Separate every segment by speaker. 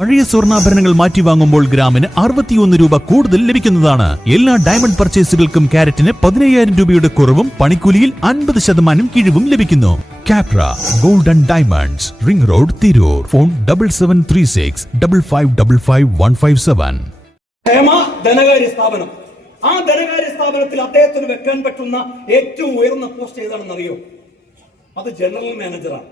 Speaker 1: പഴയ സ്വർണാഭരണങ്ങൾ മാറ്റി വാങ്ങുമ്പോൾ ഗ്രാമിന് അറുപത്തിയൊന്ന് രൂപ കൂടുതൽ ലഭിക്കുന്നതാണ്. എല്ലാ ഡയമണ്ട് പർച്ചേസുകൾക്കും ക്യാരറ്റിന് പതിനയ്യായിരം രൂപയുടെ കുറവും പണിക്കൂലിയിൽ അൻപത് ശതമാനം കിഴിവും ലഭിക്കുന്നു. Kapra golden diamonds ring road Tirur. Phone double seven three six double five double five one five seven
Speaker 2: ധനകാര്യ സ്ഥാപനം. ആ ധനകാര്യ സ്ഥാപനത്തിൽ അദ്ദേഹത്തിന് വെക്കാൻ പറ്റുന്ന ഏറ്റവും ഉയർന്ന പോസ്റ്റ് ഏതാണെന്ന് അറിയോ അത് ജനറൽ മാനേജറാണ്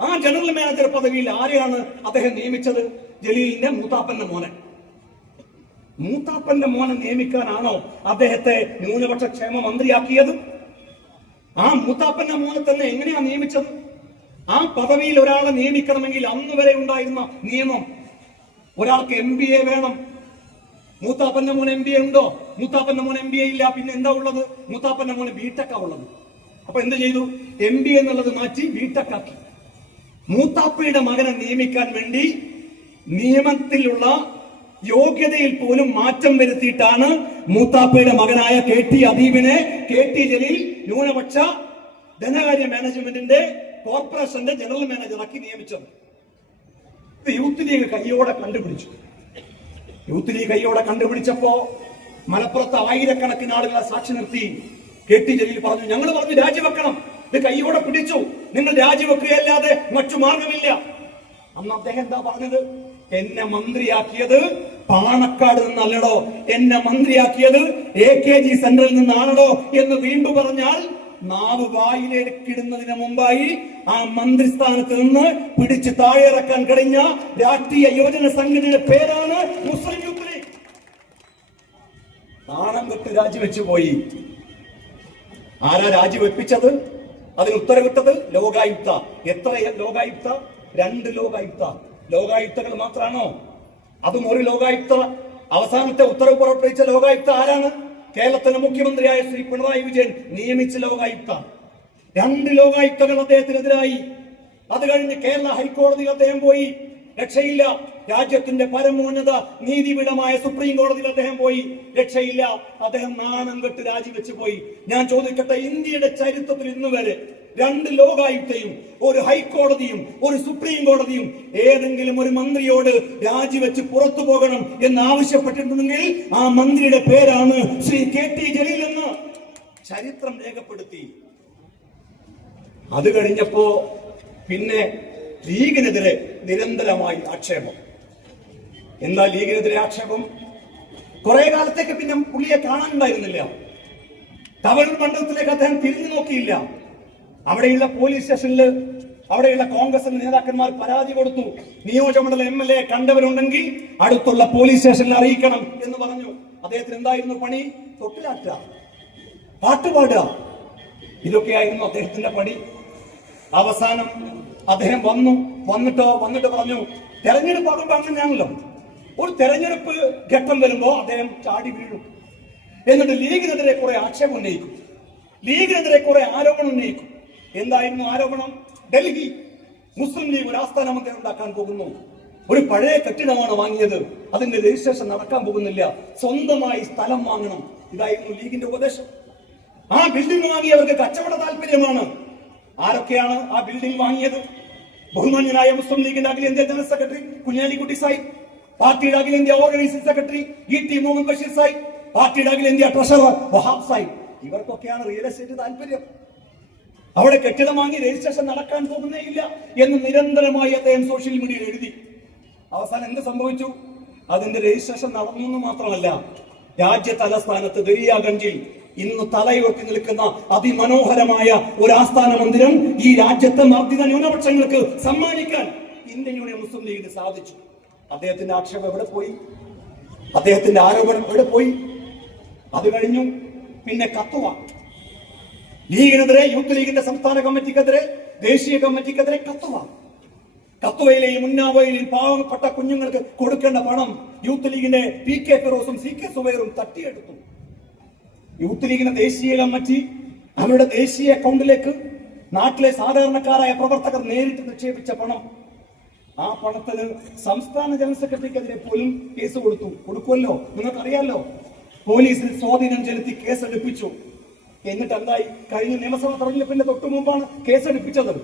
Speaker 2: ആ ജനറൽ മാനേജർ പദവിയിൽ ആരെയാണ് അദ്ദേഹം നിയമിച്ചത്? ജലീലിന്റെ മൂത്താപ്പന്റെ മോനെ. മൂത്താപ്പന്റെ മോനെ നിയമിക്കാനാണോ അദ്ദേഹത്തെ ന്യൂനപക്ഷ ക്ഷേമ മന്ത്രിയാക്കിയത്? ആ മൂത്താപ്പന്റെ മോനെ തന്നെ എങ്ങനെയാ നിയമിച്ചത്? ആ പദവിയിൽ ഒരാളെ നിയമിക്കണമെങ്കിൽ അന്ന് വരെ ഉണ്ടായിരുന്ന നിയമം. ഒരാൾക്ക് എം ബി എ വേണം. മൂത്താപ്പന്റെ മോൻ എം ബി എ ഉണ്ടോ? മൂത്താപ്പന്റെ മോൻ എം ബി എ ഇല്ല പിന്നെ എന്താ ഉള്ളത്? മൂത്താപ്പന്റെ മോന് ബിടെക്കാ ഉള്ളത്. അപ്പൊ എന്ത് ചെയ്തു? എം ബി എന്നുള്ളത് മാറ്റി ബിടെക് ആക്കി. മൂത്താപ്പയുടെ മകനെ നിയമിക്കാൻ വേണ്ടി നിയമത്തിലുള്ള യോഗ്യതയിൽ പോലും മാറ്റം വരുത്തിയിട്ടാണ് മൂത്താപ്പയുടെ മകനായ കെ ടി അദീബിനെ കെ ടി ജലീൽ ന്യൂനപക്ഷ ധനകാര്യ മാനേജ്മെന്റിന്റെ കോർപ്പറേഷന്റെ ജനറൽ മാനേജറാക്കി നിയമിച്ചത്. ഇത് യൂത്ത് ലീഗ് കയ്യോടെ കണ്ടുപിടിച്ചു. യൂത്ത് ലീഗ് കൈയോടെ കണ്ടുപിടിച്ചപ്പോ മലപ്പുറത്ത് ആയിരക്കണക്കിന് ആളുകളെ സാക്ഷി നിർത്തി കെ ടി ജലീൽ പറഞ്ഞു ഞങ്ങൾ പറഞ്ഞു രാജിവെക്കണം. ഇത് കൈയോടെ പിടിച്ചു. നിങ്ങൾ രാജിവെക്കുകയല്ലാതെ മറ്റു മാർഗമില്ല. അന്ന് അദ്ദേഹം എന്താ പറഞ്ഞത്? എന്നെ മന്ത്രിയാക്കിയത് പാണക്കാട് നിന്നല്ലടോ. എന്നെ മന്ത്രിയാക്കിയത് എ കെ ജി സെന്ററിൽ നിന്നാണടോ എന്ന് വീണ്ടും പറഞ്ഞാൽ നാവ് വായിലേക്കിടുന്നതിന് മുമ്പായി ആ മന്ത്രിസ്ഥാനത്ത് നിന്ന് പിടിച്ച് താഴെയിറക്കാൻ കഴിഞ്ഞ രാഷ്ട്രീയ യുവജന സംഘടനയുടെ പേരാണ് മുസ്ലിം യൂത്ത് ലീഗ്. നാണം കെട്ട് രാജിവെച്ചു പോയി. ആരാ രാജിവെപ്പിച്ചത്? അതിന് ഉത്തരവിട്ടത് ലോകായുക്ത. എത്ര ലോകായുക്ത? രണ്ട് ലോകായുക്ത. ലോകായുക്തകൾ മാത്രമാണോ അതും ഒരു ലോകായുക്ത. അവസാനത്തെ ഉത്തരവ് പുറപ്പെടുവിച്ച ലോകായുക്ത ആരാണ്? കേരളത്തിന്റെ മുഖ്യമന്ത്രിയായ ശ്രീ പിണറായി വിജയൻ നിയമിച്ച ലോകായുക്ത. രണ്ട് ലോകായുക്തകൾ അദ്ദേഹത്തിനെതിരായി. അത് കഴിഞ്ഞ് കേരള ഹൈക്കോടതിയിൽ അദ്ദേഹം പോയി. രക്ഷയില്ല. രാജ്യത്തിന്റെ പരമോന്നത നീതിപീഠമായ സുപ്രീം കോടതിയിൽ അദ്ദേഹം പോയി. രക്ഷയില്ല. അദ്ദേഹം നാണം കെട്ട് രാജിവെച്ച് പോയി. ഞാൻ ചോദിക്കട്ടെ ഇന്ത്യയുടെ ചരിത്രത്തിൽ ഇന്ന് വരെ രണ്ട് ലോകായുക്തയും ഒരു ഹൈക്കോടതിയും ഒരു സുപ്രീം കോടതിയും ഏതെങ്കിലും ഒരു മന്ത്രിയോട് രാജിവെച്ച് പുറത്തു പോകണം എന്ന് ആവശ്യപ്പെട്ടിട്ടുണ്ടെങ്കിൽ ആ മന്ത്രിയുടെ പേരാണ് ശ്രീ കെ ടി ജലീൽ എന്ന്. ചരിത്രം രേഖപ്പെടുത്തി. അത് കഴിഞ്ഞപ്പോ പിന്നെ ലീഗിനെതിരെ നിരന്തരമായി ആക്ഷേപം. എന്താ ലീഗിനെതിരെ ആക്ഷേപം? കുറെ കാലത്തേക്ക് പിന്നെ പുള്ളിയെ കാണാനുണ്ടായിരുന്നില്ല. തവഴൂർ മണ്ഡലത്തിലേക്ക് അദ്ദേഹം തിരിഞ്ഞു നോക്കിയില്ല. അവിടെയുള്ള പോലീസ് സ്റ്റേഷനിൽ അവിടെയുള്ള കോൺഗ്രസ് നേതാക്കന്മാർ പരാതി കൊടുത്തു. നിയോജകമണ്ഡലം എം എൽ എ കണ്ടവരുണ്ടെങ്കിൽ അടുത്തുള്ള പോലീസ് സ്റ്റേഷനിൽ അറിയിക്കണം എന്ന് പറഞ്ഞു. അദ്ദേഹത്തിന് എന്തായിരുന്നു പണി? തൊട്ടിലാറ്റ പാട്ടുപാടുക. ഇതൊക്കെയായിരുന്നു അദ്ദേഹത്തിന്റെ പണി. അവസാനം അദ്ദേഹം വന്നു വന്നിട്ടോ വന്നിട്ട് പറഞ്ഞു തെരഞ്ഞെടുപ്പ് ആകുമ്പോൾ അങ്ങനെയാണല്ലോ ഒരു തെരഞ്ഞെടുപ്പ് ഘട്ടം വരുമ്പോൾ അദ്ദേഹം ചാടി വീഴും. എന്നിട്ട് ലീഗിനെതിരെ കുറെ ആക്ഷേപം ഉന്നയിക്കും. ലീഗിനെതിരെ കുറെ ആരോപണം ഉന്നയിക്കും. എന്തായിരുന്നു ആരോപണം? ഡൽഹി മുസ്ലിം ലീഗ് ഒരു ആസ്ഥാന മന്ദിരം ഉണ്ടാക്കാൻ പോകുന്നു. ഒരു പഴയ കെട്ടിടമാണ് വാങ്ങിയത്. അതിന്റെ രജിസ്ട്രേഷൻ നടക്കാൻ പോകുന്നില്ല. സ്വന്തമായി സ്ഥലം വാങ്ങണം. ഇതായിരുന്നു ലീഗിന്റെ ഉപദേശം. ആ ബിൽഡിംഗ് വാങ്ങി അവർക്ക് കച്ചവട താല്പര്യമാണ് ആരൊക്കെയാണ് ആ ബിൽഡിംഗ് വാങ്ങിയത്? ബഹുമാന്യനായ മുസ്ലിം ലീഗിന്റെ അഖിലേന്ത്യാ ജനറൽ സെക്രട്ടറി കുഞ്ഞാലിക്കുട്ടി സായി പാർട്ടിയുടെ അഖിലേന്ത്യാ organising secretary E T Muhammad Basheer Sahib പാർട്ടിയുടെ അഖിലേന്ത്യാ ട്രഷറർ വഹാബ് സാഹിബ് ഇവർക്കൊക്കെയാണ് റിയൽ എസ്റ്റേറ്റ് താല്പര്യം. അവിടെ കെട്ടിടം വാങ്ങി രജിസ്ട്രേഷൻ നടക്കാൻ പോകുന്നേ ഇല്ല എന്ന് നിരന്തരമായി അദ്ദേഹം സോഷ്യൽ മീഡിയയിൽ എഴുതി. അവസാനം എന്ത് സംഭവിച്ചു? അതിന്റെ രജിസ്ട്രേഷൻ നടന്നു എന്ന് മാത്രമല്ല രാജ്യ തലസ്ഥാനത്ത് ദരിയാഗഞ്ചിൽ ഇന്ന് തലയുറക്കി നിൽക്കുന്ന അതിമനോഹരമായ ഒരു ആസ്ഥാന മന്ദിരം ഈ രാജ്യത്തെ മർദ്ദിത ന്യൂനപക്ഷങ്ങൾക്ക് സമ്മാനിക്കാൻ ഇന്ത്യൻ യൂണിയൻ മുസ്ലിം ലീഗിന് സാധിച്ചു. അദ്ദേഹത്തിന്റെ ആക്ഷേപം എവിടെ പോയി? അദ്ദേഹത്തിന്റെ ആരോപണം എവിടെ പോയി? അത് കഴിഞ്ഞു. പിന്നെ കത്തുവ. ലീഗിനെതിരെ യൂത്ത് ലീഗിന്റെ സംസ്ഥാന കമ്മിറ്റിക്കെതിരെ ദേശീയ കമ്മിറ്റിക്കെതിരെ കത്തുവ. കത്തുവയിലെയും ഉന്നാവയിലെയും പാവപ്പെട്ട കുഞ്ഞുങ്ങൾക്ക് കൊടുക്കേണ്ട പണം യൂത്ത് ലീഗിന്റെ പി കെ ഫിറോസും സി കെ സുബൈറും തട്ടിയെടുത്തു. യൂത്ത് ലീഗിന്റെ ദേശീയ കമ്മിറ്റി അവരുടെ ദേശീയ അക്കൗണ്ടിലേക്ക് നാട്ടിലെ സാധാരണക്കാരായ പ്രവർത്തകർ നേരിട്ട് നിക്ഷേപിച്ച പണം. ആ പണത്തിന് സംസ്ഥാന ജനറൽ സെക്രട്ടറിക്കെതിരെ പോലും കേസ് കൊടുത്തു. കൊടുക്കുമല്ലോ? നിങ്ങൾക്കറിയാലോ? പോലീസിൽ സ്വാധീനം ചെലുത്തി കേസെടുപ്പിച്ചു. എന്നിട്ട് എന്തായി? കഴിഞ്ഞ നിയമസഭാ തെരഞ്ഞെടുപ്പിന്റെ തൊട്ടു മുമ്പാണ് കേസെടുപ്പിച്ചത്.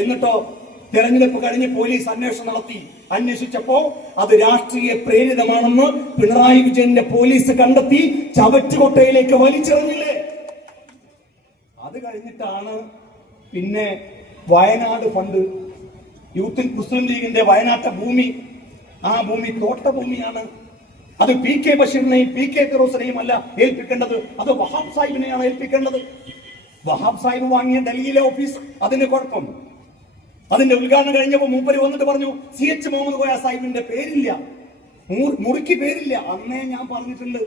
Speaker 2: എന്നിട്ടോ തെരഞ്ഞെടുപ്പ് കഴിഞ്ഞ് പോലീസ് അന്വേഷണം നടത്തി. അന്വേഷിച്ചപ്പോ അത് രാഷ്ട്രീയ പ്രേരിതമാണെന്ന് പിണറായി വിജയന്റെ പോലീസ് കണ്ടെത്തി ചവറ്റുകൊട്ടയിലേക്ക് വലിച്ചെറിഞ്ഞില്ലേ? അത് കഴിഞ്ഞിട്ടാണ് പിന്നെ വയനാട് ഫണ്ട്. യൂത്ത് മുസ്ലിം ലീഗിന്റെ വയനാട്ടെ ഭൂമി. ആ ഭൂമി തോട്ട ഭൂമിയാണ് അത് പി കെ ബഷീറിനെയും പി കെ ഫിറോസിനെയും അല്ല ഏൽപ്പിക്കേണ്ടത്. അത് വഹാബ് സാഹിബിനെയാണ് ഏൽപ്പിക്കേണ്ടത്. വഹാബ് സാഹിബ് വാങ്ങിയ ഡൽഹിയിലെ ഓഫീസ്. അതിന് കുഴപ്പം. അതിന്റെ ഉദ്ഘാടനം കഴിഞ്ഞപ്പോ മൂപ്പര് വന്നിട്ട് പറഞ്ഞു സി എച്ച് മുഹമ്മദ് കോയ സാഹിബിന്റെ പേരില്ല. മുറുക്കി പേരില്ല. അന്നേ ഞാൻ പറഞ്ഞിട്ടുണ്ട്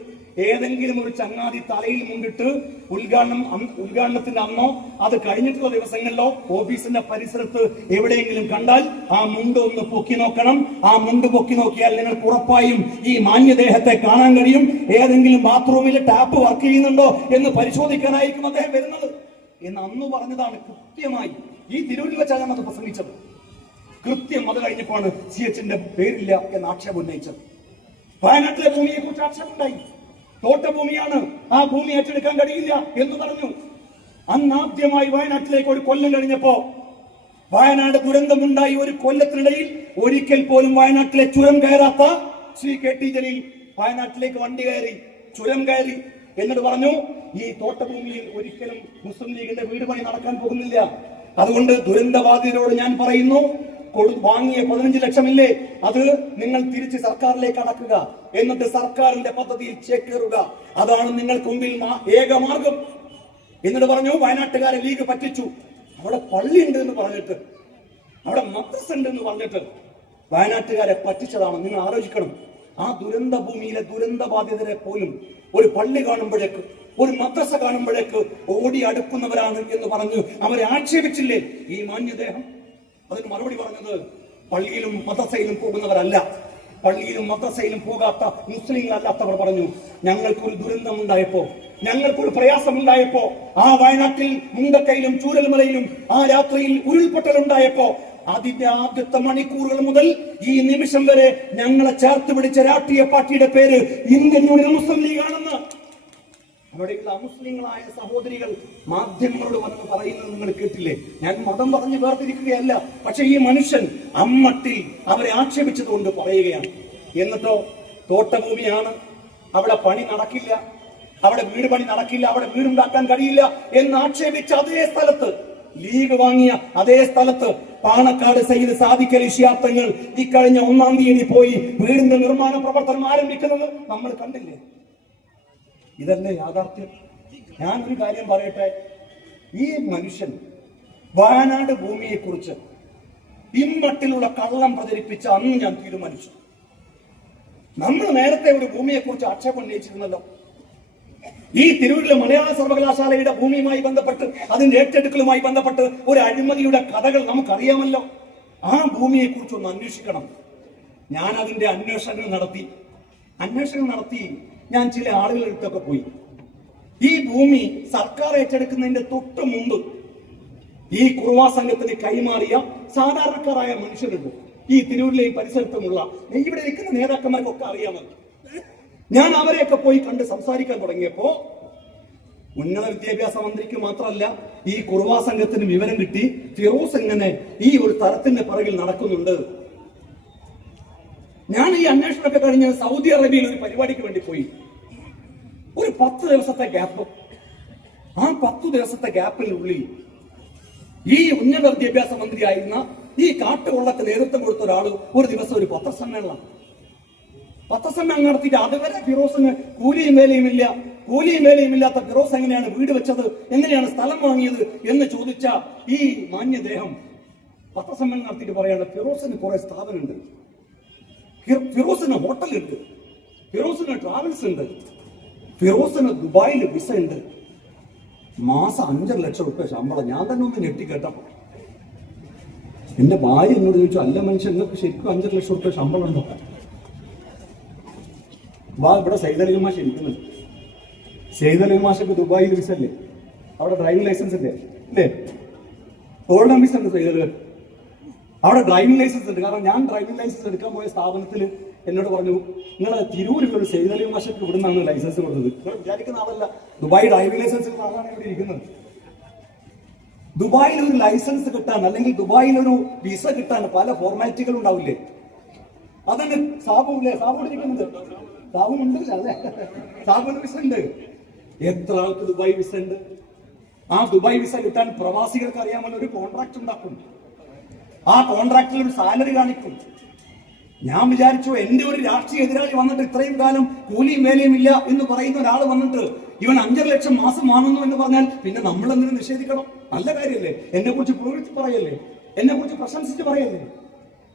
Speaker 2: ഏതെങ്കിലും ഒരു ചങ്ങാതി തലയിൽ മുണ്ടിട്ട് ഉദ്ഘാടനം ഉദ്ഘാടനത്തിന്റെ അന്നോ അത് കഴിഞ്ഞിട്ടുള്ള ദിവസങ്ങളിലോ ഓഫീസിന്റെ പരിസരത്ത് എവിടെയെങ്കിലും കണ്ടാൽ ആ മുണ്ട് ഒന്ന് പൊക്കി നോക്കണം. ആ മുണ്ട് പൊക്കി നോക്കിയാൽ നിങ്ങൾക്ക് ഉറപ്പായും ഈ മാന്യദേഹത്തെ കാണാൻ കഴിയും. ഏതെങ്കിലും ബാത്റൂമിൽ ടാപ്പ് വർക്ക് ചെയ്യുന്നുണ്ടോ എന്ന് പരിശോധിക്കാനായിരിക്കും അദ്ദേഹം വരുന്നത്. എന്ന് അന്ന് പറഞ്ഞതാണ് കൃത്യമായി ഈ തിരൂരിലെ വെച്ചാണ് അത് പ്രസംഗിച്ചത്. കൃത്യം അത് കഴിഞ്ഞപ്പോഴാണ് സി എച്ചിന്റെ പേരില്ല എന്ന ആക്ഷേപം ഉന്നയിച്ചത്. വയനാട്ടിലെ ഭൂമിയെ കുറിച്ച് ആക്ഷേപമുണ്ടായി. തോട്ടഭൂമിയാണ് ആ ഭൂമി ഏറ്റെടുക്കാൻ കഴിയില്ല എന്ന് പറഞ്ഞു. അന്നാദ്യമായി വയനാട്ടിലേക്ക് ഒരു കൊല്ലം കഴിഞ്ഞപ്പോ വയനാട് ദുരന്തമുണ്ടായി ഒരു കൊല്ലത്തിനിടയിൽ ഒരിക്കൽ പോലും വയനാട്ടിലെ ചുരം കയറാത്ത ശ്രീ കെ ടി ജലീൽ വയനാട്ടിലേക്ക് വണ്ടി കയറി ചുരം കയറി എന്നിട്ട് പറഞ്ഞു ഈ തോട്ടഭൂമിയിൽ ഒരിക്കലും മുസ്ലിം ലീഗിന്റെ വീട് പണി നടക്കാൻ പോകുന്നില്ല. അതുകൊണ്ട് ദുരന്തബാധിതരോട് ഞാൻ പറയുന്നു വാങ്ങിയ പതിനഞ്ച് ലക്ഷമില്ലേ അത് നിങ്ങൾ തിരിച്ച് സർക്കാരിലേക്ക് അടക്കുക എന്നിട്ട് സർക്കാരിന്റെ പദ്ധതിയിൽ ചേക്കേറുക അതാണ് നിങ്ങൾക്ക് മുമ്പിൽ ഏക മാർഗം. എന്നിട്ട് പറഞ്ഞു വയനാട്ടുകാരെ ലീഗ് പറ്റിച്ചു. അവിടെ പള്ളി ഉണ്ട് എന്ന് പറഞ്ഞിട്ട് അവിടെ മദ്രസ ഉണ്ട് എന്ന് പറഞ്ഞിട്ട് വയനാട്ടുകാരെ പറ്റിച്ചതാണ്. നിങ്ങൾ ആലോചിക്കണം. ആ ദുരന്ത ഭൂമിയിലെ ദുരന്ത ബാധിതരെ പോലും ഒരു പള്ളി കാണുമ്പോഴേക്ക് ഒരു മദ്രസ കാണുമ്പോഴേക്ക് ഓടി അടുക്കുന്നവരാണ് എന്ന് പറഞ്ഞു അവരെ ആക്ഷേപിച്ചില്ലേ? ഈ മാന്യദേഹം? അതിന് മറുപടി പറഞ്ഞത് പള്ളിയിലും മദ്രസയിലും പോകുന്നവരല്ല. പള്ളിയിലും മദ്രസയിലും പോകാത്ത മുസ്ലിങ്ങളല്ലാത്തവർ പറഞ്ഞു ഞങ്ങൾക്കൊരു ദുരന്തം ഉണ്ടായപ്പോ ഞങ്ങൾക്കൊരു പ്രയാസം ഉണ്ടായപ്പോ ആ വയനാട്ടിൽ മുണ്ടക്കയിലും ചൂരൽമലയിലും ആ രാത്രിയിൽ ഉരുൾപൊട്ടൽ ഉണ്ടായപ്പോ അതിന്റെ ആദ്യത്തെ മണിക്കൂറുകൾ മുതൽ ഈ നിമിഷം വരെ ഞങ്ങളെ ചേർത്ത് പിടിച്ച രാഷ്ട്രീയ പാർട്ടിയുടെ പേര് ഇന്ത്യൻ യൂണിയൻ മുസ്ലിം ലീഗ് ആണെന്ന്. അവിടെയുള്ള അമുസ്ലിങ്ങളായ സഹോദരികൾ മാധ്യമങ്ങളോട് വന്ന് പറയുന്നത് നിങ്ങൾ കേട്ടില്ലേ? ഞാൻ മതം പറഞ്ഞ് വേർതിരിക്കുകയല്ല പക്ഷെ ഈ മനുഷ്യൻ അമ്മട്ടിൽ അവരെ ആക്ഷേപിച്ചതുകൊണ്ട് പറയുകയാണ്. എന്നിട്ടോ തോട്ടഭൂമിയാണ് അവിടെ പണി നടക്കില്ല അവിടെ വീട് പണി നടക്കില്ല അവിടെ വീടുണ്ടാക്കാൻ കഴിയില്ല എന്ന് ആക്ഷേപിച്ച അതേ സ്ഥലത്ത് ലീഗ് വാങ്ങിയ അതേ സ്ഥലത്ത് പാണക്കാട് സയ്യിദ് സാധിക്കൽ അലി ശിയാബ്ദങ്ങൾ ഇക്കഴിഞ്ഞ ഒന്നാം തീയതി പോയി വീടിന്റെ നിർമ്മാണ പ്രവർത്തനം ആരംഭിക്കുന്നത് നമ്മൾ കണ്ടില്ലേ? ഇതല്ലേ യാഥാർത്ഥ്യം? ഞാൻ ഒരു കാര്യം പറയട്ടെ. ഈ മനുഷ്യൻ വയനാട് ഭൂമിയെക്കുറിച്ച് ഇമ്മട്ടിലുള്ള കള്ളം പ്രചരിപ്പിച്ച അന്ന് ഞാൻ തീരുമാനിച്ചു. നമ്മൾ നേരത്തെ ഒരു ഭൂമിയെക്കുറിച്ച് ആക്ഷേപം ഉന്നയിച്ചിരുന്നല്ലോ. ഈ തിരൂരിലെ മലയാള സർവകലാശാലയുടെ ഭൂമിയുമായി ബന്ധപ്പെട്ട് അതിന്റെ ഏറ്റെടുക്കലുമായി ബന്ധപ്പെട്ട് ഒരു അഴിമതിയുടെ കഥകൾ നമുക്കറിയാമല്ലോ. ആ ഭൂമിയെ കുറിച്ച് ഒന്ന് അന്വേഷിക്കണം. ഞാൻ അതിന്റെ അന്വേഷണങ്ങൾ നടത്തി. അന്വേഷണം നടത്തി ഞാൻ ചില ആളുകളുടെ അടുത്തൊക്കെ പോയി. ഈ ഭൂമി സർക്കാർ ഏറ്റെടുക്കുന്നതിന്റെ തൊട്ട് മുമ്പ് ഈ കുറുവാ സംഘത്തിന് കൈമാറിയ സാധാരണക്കാരായ മനുഷ്യരുണ്ട്. ഈ തിരൂരിലെയും പരിസരത്തുമുള്ള ഇവിടെ ഇരിക്കുന്ന നേതാക്കന്മാർക്കൊക്കെ അറിയാമല്ലോ. ഞാൻ അവരെയൊക്കെ പോയി കണ്ട് സംസാരിക്കാൻ തുടങ്ങിയപ്പോ ഉന്നത വിദ്യാഭ്യാസ മന്ത്രിക്ക് മാത്രമല്ല ഈ കുറുവാ സംഘത്തിന് വിവരം കിട്ടി. ഫിറോസ് എങ്ങനെ ഈ ഒരു തരത്തിന്റെ പിറകിൽ നടക്കുന്നുണ്ട്? ഞാൻ ഈ അന്വേഷണമൊക്കെ കഴിഞ്ഞ് സൗദി അറേബ്യയിൽ ഒരു പരിപാടിക്ക് വേണ്ടി പോയി. ഒരു പത്ത് ദിവസത്തെ ഗ്യാപ്പ് ആ പത്തു ദിവസത്തെ ഗ്യാപ്പിനുള്ളിൽ ഈ ഉന്നത വിദ്യാഭ്യാസ മന്ത്രിയായിരുന്ന ഈ കാട്ടുകൊള്ളക്ക് നേതൃത്വം കൊടുത്ത ഒരാൾ ഒരു ദിവസം ഒരു പത്രസമ്മേളനം പത്രസമ്മേളനം നടത്തിയിട്ട് അതുവരെ ഫിറോസിന് കൂലിയും വേലയും ഇല്ല കൂലിയും വേലയും ഇല്ലാത്ത ഫിറോസ് എങ്ങനെയാണ് വീട് വെച്ചത് എങ്ങനെയാണ് സ്ഥലം വാങ്ങിയത് എന്ന് ചോദിച്ച ഈ മാന്യദേഹം പത്രസമ്മേളനം നടത്തിയിട്ട് പറയാണ് ഫിറോസിന് കുറെ സ്ഥാപനമുണ്ട്. ഫിറ- ഫിറോസിന് ഹോട്ടലുണ്ട്. ഫിറോസിന് ട്രാവൽസ് ഉണ്ട്. ഫിറോസിന് ദുബായിൽ വിസ ഉണ്ട്. മാസം അഞ്ചര ലക്ഷം റുപ്യ ശമ്പളം. ഞാൻ തന്നെ ഒന്ന് ഞെട്ടിക്കേട്ടപ്പോ എന്റെ ഭാര്യ എന്നോട് ചോദിച്ചു അല്ല മനുഷ്യൻ നിങ്ങൾക്ക് ശരിക്കും അഞ്ചര ലക്ഷം റുപ്യ ശമ്പളം ഉണ്ടോ വാ ഇവിടെ സൈതലി മാഷ ഇരിക്കുന്നുണ്ട് സൈതലി മാഷക്ക് ദുബായിൽ വിസ അല്ലേ അവിടെ ഡ്രൈവിംഗ് ലൈസൻസ് ഇല്ലേ? അല്ലേ ഗോൾഡൻ വിസ ഉണ്ട് സൈതൽ അവിടെ ഡ്രൈവിംഗ് ലൈസൻസ് ഉണ്ട്. കാരണം ഞാൻ ഡ്രൈവിംഗ് ലൈസൻസ് എടുക്കാൻ പോയ സ്ഥാപനത്തിൽ എന്നോട് പറഞ്ഞു നിങ്ങൾ തിരൂരിലുള്ള സൈതലി മാഷക്ക് ഇവിടെ നിന്നാണ് ലൈസൻസ് കൊടുത്തത്. നിങ്ങൾ വിചാരിക്കുന്ന ആളല്ല. ദുബായ് ഡ്രൈവിംഗ് ലൈസൻസ് ആളാണ് ഇവിടെ ഇരിക്കുന്നത്. ദുബായിൽ ഒരു ലൈസൻസ് കിട്ടാൻ അല്ലെങ്കിൽ ദുബായിൽ ഒരു വിസ കിട്ടാൻ പല ഫോർമാലിറ്റികൾ ഉണ്ടാവില്ലേ? അതാണ് സാബു അല്ലേ സാബു ഇരിക്കുന്നത് ഉണ്ടല്ല അല്ലേ? വിസ ഉണ്ട്. എത്ര ആൾക്ക് ദുബായ് വിസ ഉണ്ട്? ആ ദുബായ് വിസ കിട്ടാൻ പ്രവാസികൾക്ക് അറിയാമല്ലോ ഒരു കോൺട്രാക്ട് ഉണ്ടാക്കും. ആ കോൺട്രാക്ടിൽ ഒരു സാലറി കാണിക്കും. ഞാൻ വിചാരിച്ചു എന്റെ ഒരു രാഷ്ട്രീയ എതിരാളി വന്നിട്ട് ഇത്രയും കാലം കൂലിയും വേലയും ഇല്ല എന്ന് പറയുന്ന ഒരാൾ വന്നിട്ട് ഇവൻ അഞ്ചര ലക്ഷം മാസം വാങ്ങുന്നു എന്ന് പറഞ്ഞാൽ പിന്നെ നമ്മൾ എന്തിനു നിഷേധിക്കണം? നല്ല കാര്യമല്ലേ? എന്നെ കുറിച്ച് പുകഴ്ത്തി പറയല്ലേ? എന്നെ കുറിച്ച് പ്രശംസിച്ച് പറയല്ലേ?